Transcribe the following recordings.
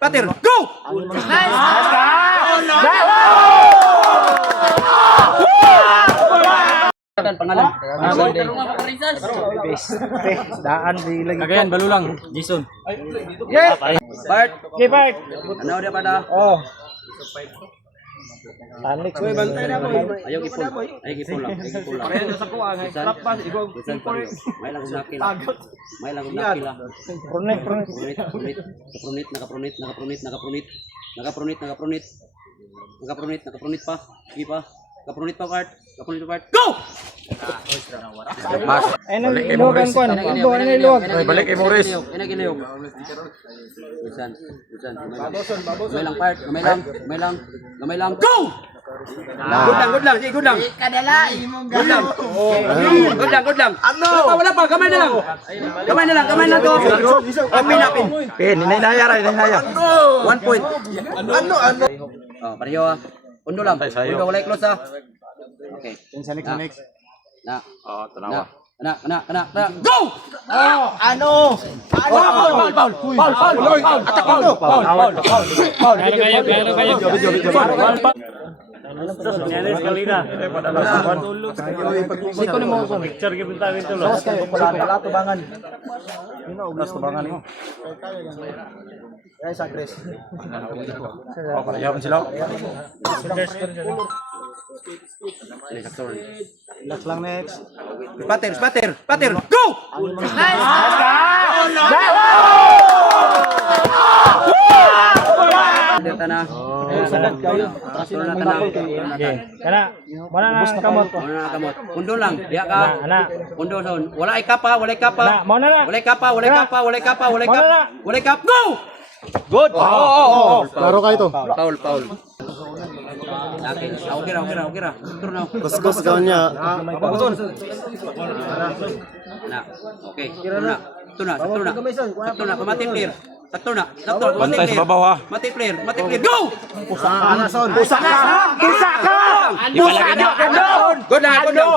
Pater, go! Pangalan. Daan di lagi. Cagayan, Balulang, Jason. Bart, Okay, Bart. ano dia pada? Oh. Tanlik. Uy, bantay na boy. Ayaw ipol. Ayaw ipol lang. Ayaw ipol lang. Kaya sa kuha nga. Trap man. Igo. May lang kong nakil. May lang kong nakil. Prunit, prunit. Prunit, prunit. Nakaprunit, nakaprunit, nakaprunit, nakaprunit. Nakaprunit, nakaprunit. Nakaprunit, nakaprunit pa. Sige pa. Kapulit pa part. Kapulit pa part. Go! Mas. Balik kay Morris. Iluwag ang iluwag. Balik kay Morris. Inag iluwag. Usan. May lang part. May lang. May lang. May lang. Go! Good lang, good lang. Sige, good lang. Kadala, Good lang. Good lang, good lang. Ano? Wala pa, kamay na lang. Kamay na lang, kamay na to. Kamay eh, na pin. Pin, inay na. One point. Ano, ano? Oh, pareho ah. Undo lang. Antay sa'yo. Undo, close ah. Okay. Yan sa next, next. Na. Oo, oh, tanawa. Na, na, na, na. Go! Oh, ano? Ano? Paul, Paul, Paul. Paul, Paul, Paul. Attack Paul. Paul, Paul, Paul. Paul, Paul. Paul, Paul. Paul, Paul. Ano Tapos manage ano ka lina. Tulog sa Dito ni mo. Picture kayo pinta kayo tulog. Tapos kayo, wala tubangan. Tapos mo. Guys, agres. Oh, palayaban sila. Next. Pater, pater, pater. Go! Nice! Sagad kayo. Tulo na tanaw. Kana, wala na kamot. Ano na kamot? Undo lang. Diya ka. Ana. Undo son. Wala ay kapa, wala ay kapa. Na, mo na na. Wala ay kapa, wala ay kapa, wala ay kapa, wala ay Wala kapa. Wala ay kapa. Go! Good. Oo, oo, oo. Klaro kayo to. Foul, foul. Okay, okay ra, okay ra, okay ra. Kuskus daw niya. Na. Okay, tur na. Ito na, sakto na. Sakto na, kamati clear. Sakto na, kamati Bantay sa babaw ha. Mati clear, mati clear. Go! Pusa ka! Pusa ka! Ipalagay niyo. Good lang, good lang.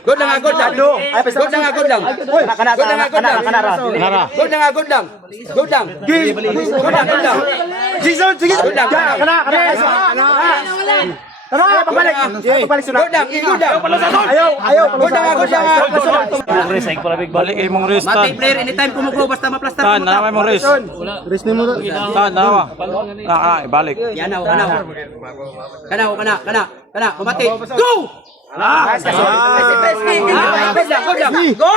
Good lang, good lang. Good lang, good lang. Kana, kana, Good lang, good lang. kana, kana. Good lang, good lang. Good lang. Good lang, good lang. Jason, sige. Good lang, good lang. Kana, kana. Tama ka, papalik. Papalik sunod. Good lang, good lang. Ayaw, ayaw. Good lang, good pala big balik imong wrist tan. Matay player anytime kumuklo basta maplastar ko. Tan, nawa imong wrist. Wrist nimo. Tan, nawa. Ah, ah, ibalik. Yanaw, kanaw. Kanaw, kana, kana. Kana, kumati. Go! Ah,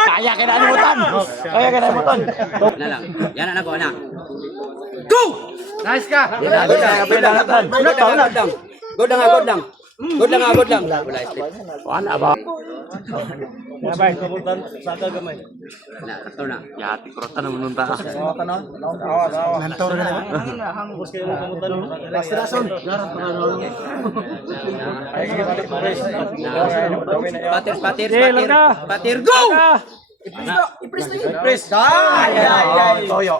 kaya kinalimutan. Kaya kinalimutan. Yan na ako na. Go! Nice ka. Yan na, yan na. Yan na. Good lang, good lang. Mm. Good lang, good lang. Wala, wala. Wala ba? Nabay, kabutan sa kagamay. Na, kato na. Ya, hati ko tanong nun ta. Oo, tanong. Nantor na ba? Hangos kayo mo kabutan. Relax na. Garan pa ano? na. Patir, patir, patir. Patir, go! Ipris na, ipris na. Ipris. Ay, ay, ay. Toyo.